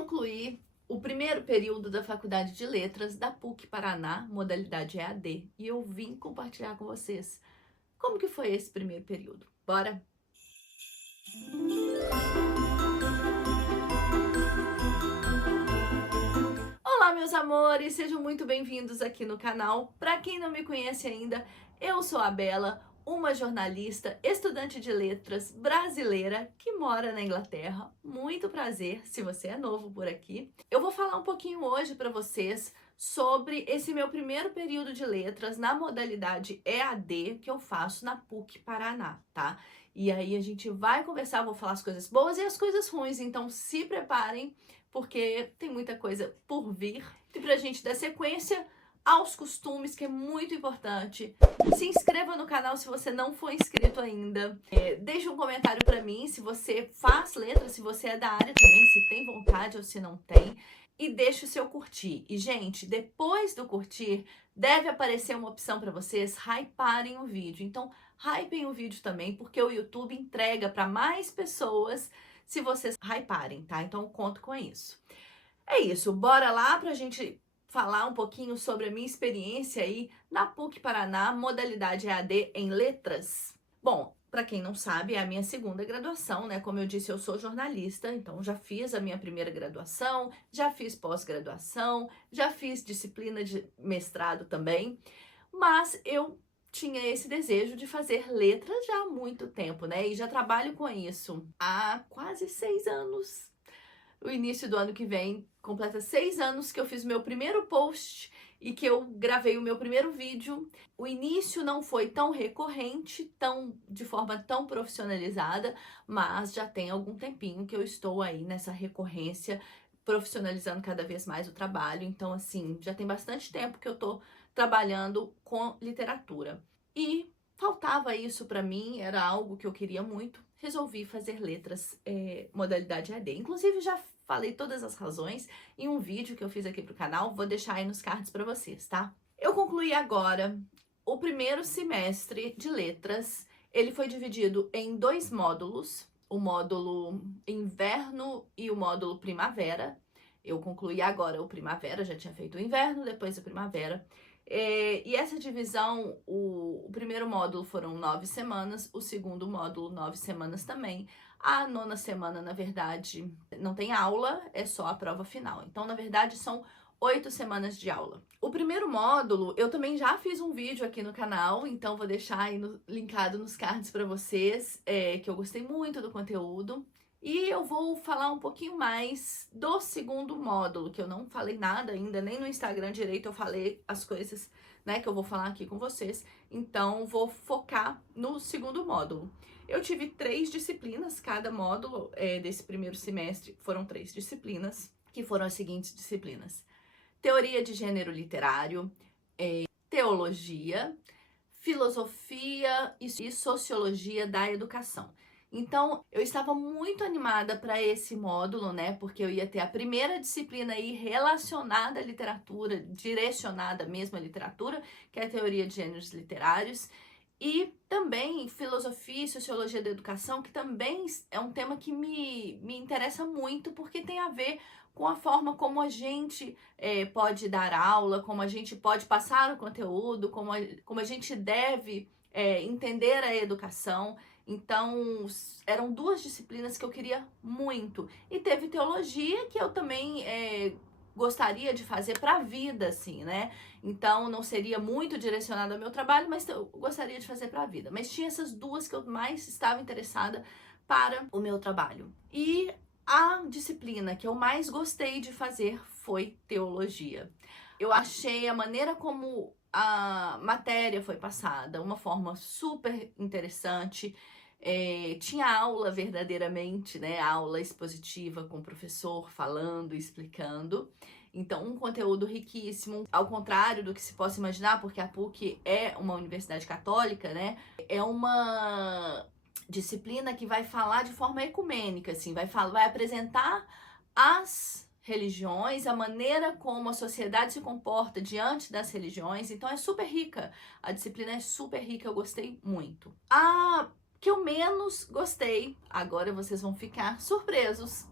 concluí o primeiro período da Faculdade de Letras da PUC Paraná, modalidade EAD, e eu vim compartilhar com vocês como que foi esse primeiro período. Bora? Olá, meus amores, sejam muito bem-vindos aqui no canal. Para quem não me conhece ainda, eu sou a Bela, uma jornalista, estudante de letras brasileira que mora na Inglaterra. Muito prazer, se você é novo por aqui. Eu vou falar um pouquinho hoje para vocês sobre esse meu primeiro período de letras na modalidade EAD que eu faço na PUC Paraná, tá? E aí a gente vai conversar, vou falar as coisas boas e as coisas ruins, então se preparem, porque tem muita coisa por vir. E pra gente dar sequência aos costumes, que é muito importante, se inscreva no canal se você não for inscrito ainda. Deixe um comentário pra mim se você faz letras, se você é da área também, se tem vontade ou se não tem. E deixe o seu curtir. E, gente, depois do curtir, deve aparecer uma opção para vocês hyparem o vídeo. Então, hypem o vídeo também, porque o YouTube entrega para mais pessoas se vocês hyparem, tá? Então, eu conto com isso. É isso, bora lá pra gente falar um pouquinho sobre a minha experiência aí na PUC Paraná, modalidade EAD em letras. Bom, para quem não sabe, é a minha segunda graduação, né? Como eu disse, eu sou jornalista, então já fiz a minha primeira graduação, já fiz pós-graduação, já fiz disciplina de mestrado também, mas eu tinha esse desejo de fazer letras já há muito tempo, né? E já trabalho com isso há quase 6 anos. O início do ano que vem completa 6 anos que eu fiz o meu primeiro post e que eu gravei o meu primeiro vídeo. O início não foi tão recorrente, de forma tão profissionalizada, mas já tem algum tempinho que eu estou aí nessa recorrência, profissionalizando cada vez mais o trabalho. Então, assim, já tem bastante tempo que eu tô trabalhando com literatura. E faltava isso para mim, era algo que eu queria muito. Resolvi fazer letras modalidade EAD. Inclusive, já falei todas as razões em um vídeo que eu fiz aqui pro canal. Vou deixar aí nos cards para vocês, tá? Eu concluí agora o primeiro semestre de letras. Ele foi dividido em 2 módulos. O módulo inverno e o módulo primavera. Eu concluí agora o primavera, já tinha feito o inverno, depois a primavera. E essa divisão, o primeiro módulo foram 9 semanas, o segundo módulo 9 semanas também. A 9ª semana, na verdade, não tem aula, é só a prova final. Então, na verdade, são 8 semanas de aula. O primeiro módulo, eu também já fiz um vídeo aqui no canal, então vou deixar aí linkado nos cards para vocês, que eu gostei muito do conteúdo. E eu vou falar um pouquinho mais do segundo módulo, que eu não falei nada ainda, nem no Instagram direito eu falei as coisas, né, que eu vou falar aqui com vocês. Então, vou focar no segundo módulo. Eu tive 3 disciplinas, cada módulo desse primeiro semestre foram 3 disciplinas, que foram as seguintes disciplinas: teoria de gênero literário, teologia, filosofia e sociologia da educação. Então, eu estava muito animada para esse módulo, né? Porque eu ia ter a primeira disciplina aí relacionada à literatura, direcionada mesmo à literatura, que é a teoria de gêneros literários, e também filosofia e sociologia da educação, que também é um tema que me interessa muito, porque tem a ver com a forma como a gente pode dar aula, como a gente pode passar o conteúdo, como a gente deve entender a educação. Então, eram 2 disciplinas que eu queria muito. E teve teologia, que eu também gostaria de fazer para a vida, assim, né? Então, não seria muito direcionado ao meu trabalho, mas eu gostaria de fazer para a vida. Mas tinha essas 2 que eu mais estava interessada para o meu trabalho. E a disciplina que eu mais gostei de fazer foi teologia. Eu achei a maneira como a matéria foi passada uma forma super interessante. Tinha aula verdadeiramente, né? Aula expositiva com o professor falando, explicando. Então, um conteúdo riquíssimo, ao contrário do que se possa imaginar, porque a PUC é uma universidade católica, né? É uma disciplina que vai falar de forma ecumênica, assim, vai apresentar as religiões, a maneira como a sociedade se comporta diante das religiões. Então é super rica, a disciplina é super rica, eu gostei muito. A que eu menos gostei, agora vocês vão ficar surpresos.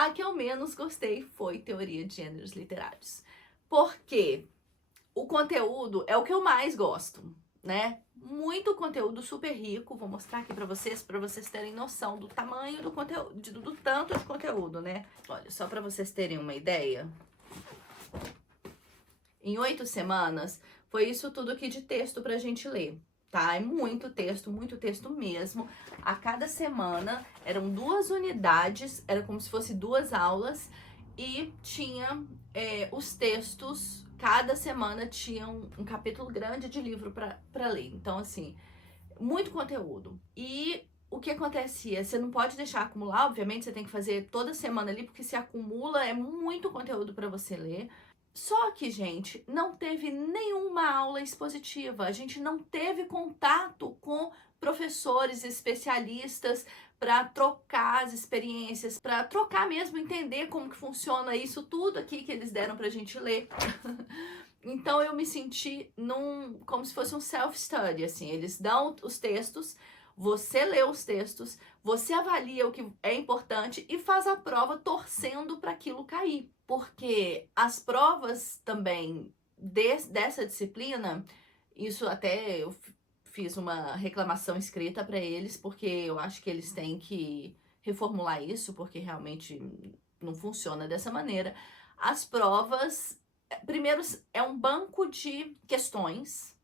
A que eu menos gostei foi Teoria de Gêneros Literários. Porque o conteúdo é o que eu mais gosto, né? Muito conteúdo super rico. Vou mostrar aqui pra vocês terem noção do tamanho do conteúdo, do tanto de conteúdo, né? Olha, só pra vocês terem uma ideia. Em 8 semanas, foi isso tudo aqui de texto pra gente ler, tá? É muito texto mesmo. A cada semana eram 2 unidades, era como se fosse 2 aulas e tinha os textos. Cada semana tinha um capítulo grande de livro pra ler. Então, assim, muito conteúdo. E o que acontecia? Você não pode deixar acumular, obviamente, você tem que fazer toda semana ali, porque se acumula, é muito conteúdo pra você ler. Só que, gente, não teve nenhuma aula expositiva. A gente não teve contato com professores especialistas para trocar as experiências, para trocar mesmo, entender como que funciona isso tudo aqui que eles deram pra gente ler. Então eu me senti como se fosse um self-study, assim, eles dão os textos, você lê os textos, você avalia o que é importante e faz a prova torcendo para aquilo cair. Porque as provas também dessa disciplina, isso até eu fiz uma reclamação escrita para eles, porque eu acho que eles têm que reformular isso, porque realmente não funciona dessa maneira. As provas, primeiro, é um banco de questões.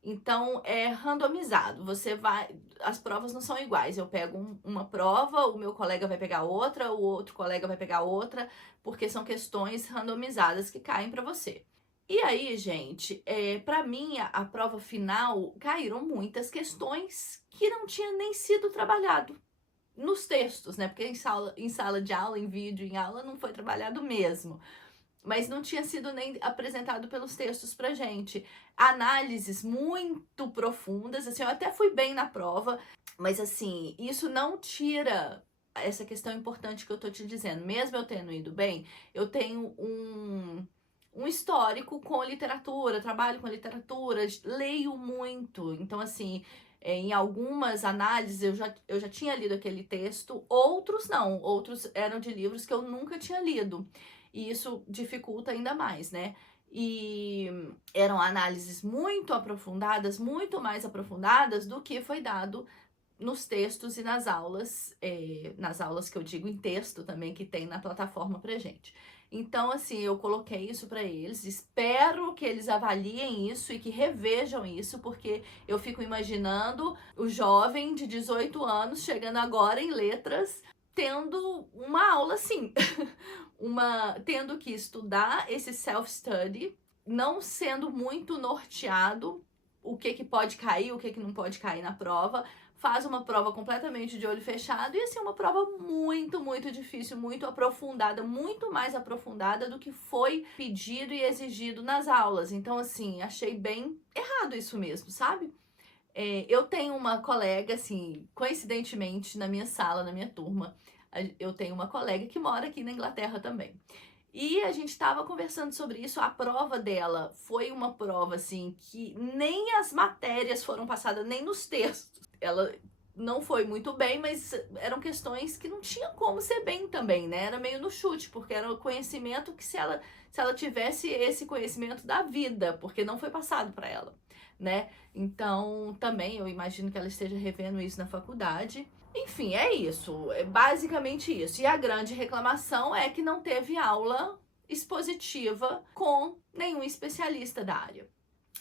Então é randomizado. As provas não são iguais. Eu pego uma prova, o meu colega vai pegar outra, o outro colega vai pegar outra, porque são questões randomizadas que caem para você. E aí, gente, para mim a prova final caíram muitas questões que não tinha nem sido trabalhado nos textos, né? Porque em sala de aula, em vídeo, em aula não foi trabalhado mesmo. Mas não tinha sido nem apresentado pelos textos pra gente. Análises muito profundas, assim, eu até fui bem na prova, mas assim, isso não tira essa questão importante que eu tô te dizendo. Mesmo eu tendo ido bem, eu tenho um histórico com literatura, trabalho com literatura, leio muito. Então, assim, em algumas análises eu já tinha lido aquele texto, outros não, outros eram de livros que eu nunca tinha lido. E isso dificulta ainda mais, né? E eram análises muito aprofundadas, muito mais aprofundadas do que foi dado nos textos e nas aulas que eu digo em texto também, que tem na plataforma pra gente. Então, assim, eu coloquei isso para eles, espero que eles avaliem isso e que revejam isso, porque eu fico imaginando o jovem de 18 anos chegando agora em letras, tendo uma aula assim, tendo que estudar esse self-study, não sendo muito norteado o que pode cair, o que não pode cair na prova, faz uma prova completamente de olho fechado e assim, uma prova muito, muito difícil, muito aprofundada, muito mais aprofundada do que foi pedido e exigido nas aulas. Então, assim, achei bem errado isso mesmo, sabe? Eu tenho uma colega, assim, coincidentemente, na minha sala, na minha turma, eu tenho uma colega que mora aqui na Inglaterra também. E a gente estava conversando sobre isso. A prova dela foi uma prova, assim, que nem as matérias foram passadas, nem nos textos. Ela não foi muito bem, mas eram questões que não tinham como ser bem também, né? Era meio no chute, porque era o conhecimento que se ela tivesse esse conhecimento da vida, porque não foi passado para ela, né? Então, também eu imagino que ela esteja revendo isso na faculdade. Enfim, é isso, é basicamente isso. E a grande reclamação é que não teve aula expositiva com nenhum especialista da área.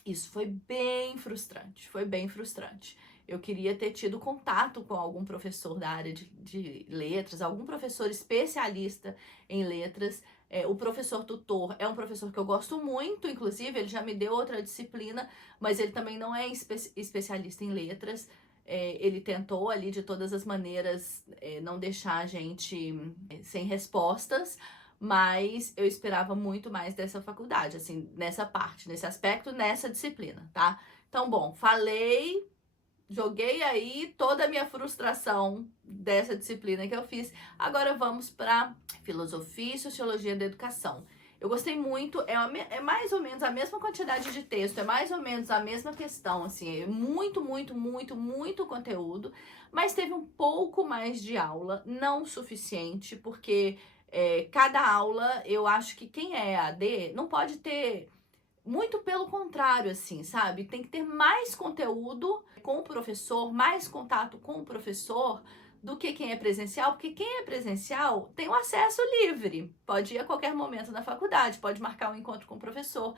Isso foi bem frustrante, foi bem frustrante. Eu queria ter tido contato com algum professor da área de letras, algum professor especialista em letras. O professor tutor é um professor que eu gosto muito, inclusive ele já me deu outra disciplina, mas ele também não é especialista em letras. Ele tentou ali de todas as maneiras não deixar a gente sem respostas, mas eu esperava muito mais dessa faculdade, assim, nessa parte, nesse aspecto, nessa disciplina, tá? Então, bom, falei, joguei aí toda a minha frustração dessa disciplina que eu fiz. Agora vamos para Filosofia e Sociologia da Educação. Eu gostei muito, é mais ou menos a mesma quantidade de texto, é mais ou menos a mesma questão, assim, é muito, muito, muito, muito conteúdo, mas teve um pouco mais de aula, não o suficiente, porque Cada aula, eu acho que quem é EAD não pode ter, muito pelo contrário, assim, sabe? Tem que ter mais conteúdo com o professor, mais contato com o professor do que quem é presencial, porque quem é presencial tem o acesso livre, pode ir a qualquer momento na faculdade, pode marcar um encontro com o professor.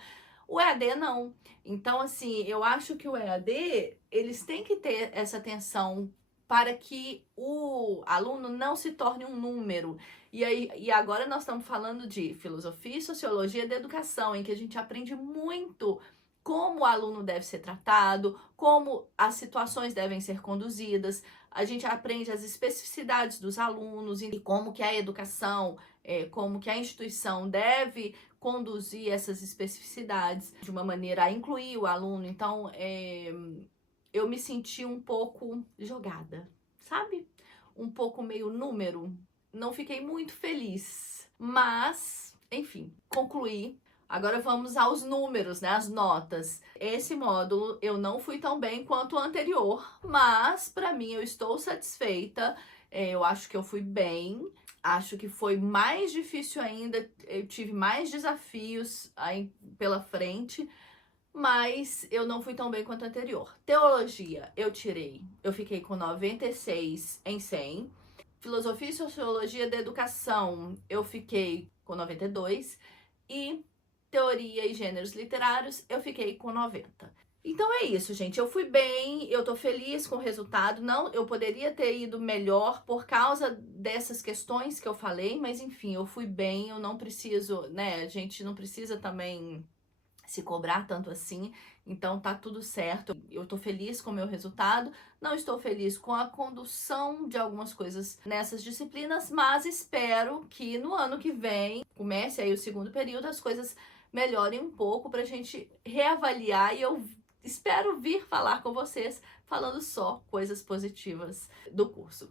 O EAD não. Então, assim, eu acho que o EAD, eles têm que ter essa atenção para que o aluno não se torne um número. E agora nós estamos falando de filosofia e sociologia da educação, em que a gente aprende muito como o aluno deve ser tratado, como as situações devem ser conduzidas. A gente aprende as especificidades dos alunos e como que a educação, como que a instituição deve conduzir essas especificidades de uma maneira a incluir o aluno. Então, eu me senti um pouco jogada, sabe? Um pouco meio número. Não fiquei muito feliz, mas, enfim, concluí. Agora vamos aos números, né? As notas. Esse módulo eu não fui tão bem quanto o anterior, mas para mim eu estou satisfeita. Eu acho que eu fui bem. Acho que foi mais difícil ainda. Eu tive mais desafios aí pela frente, mas eu não fui tão bem quanto o anterior. Teologia, eu fiquei com 96 em 100. Filosofia e Sociologia da Educação, eu fiquei com 92. E Teoria e Gêneros Literários, eu fiquei com 90. Então é isso, gente. Eu fui bem, eu tô feliz com o resultado. Não, eu poderia ter ido melhor por causa dessas questões que eu falei, mas enfim, eu fui bem, eu não preciso, né? A gente não precisa também se cobrar tanto assim, então tá tudo certo. Eu tô feliz com o meu resultado, não estou feliz com a condução de algumas coisas nessas disciplinas, mas espero que no ano que vem, comece aí o segundo período, as coisas melhorem um pouco pra gente reavaliar e eu espero vir falar com vocês falando só coisas positivas do curso.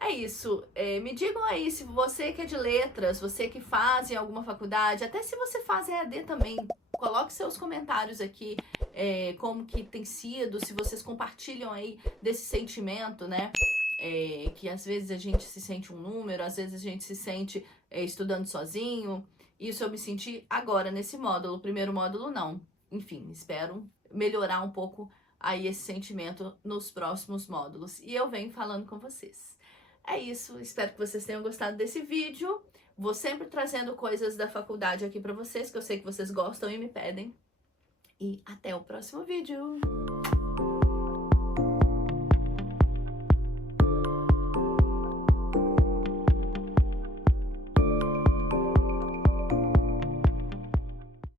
É isso. Me digam aí se você que é de letras, você que faz em alguma faculdade, até se você faz EAD também, coloque seus comentários aqui, como que tem sido, se vocês compartilham aí desse sentimento, né? Que às vezes a gente se sente um número, às vezes a gente se sente estudando sozinho. Isso eu me senti agora nesse módulo, o primeiro módulo não. Enfim, espero melhorar um pouco aí esse sentimento nos próximos módulos. E eu venho falando com vocês. É isso, espero que vocês tenham gostado desse vídeo. Vou sempre trazendo coisas da faculdade aqui pra vocês, que eu sei que vocês gostam e me pedem. E até o próximo vídeo!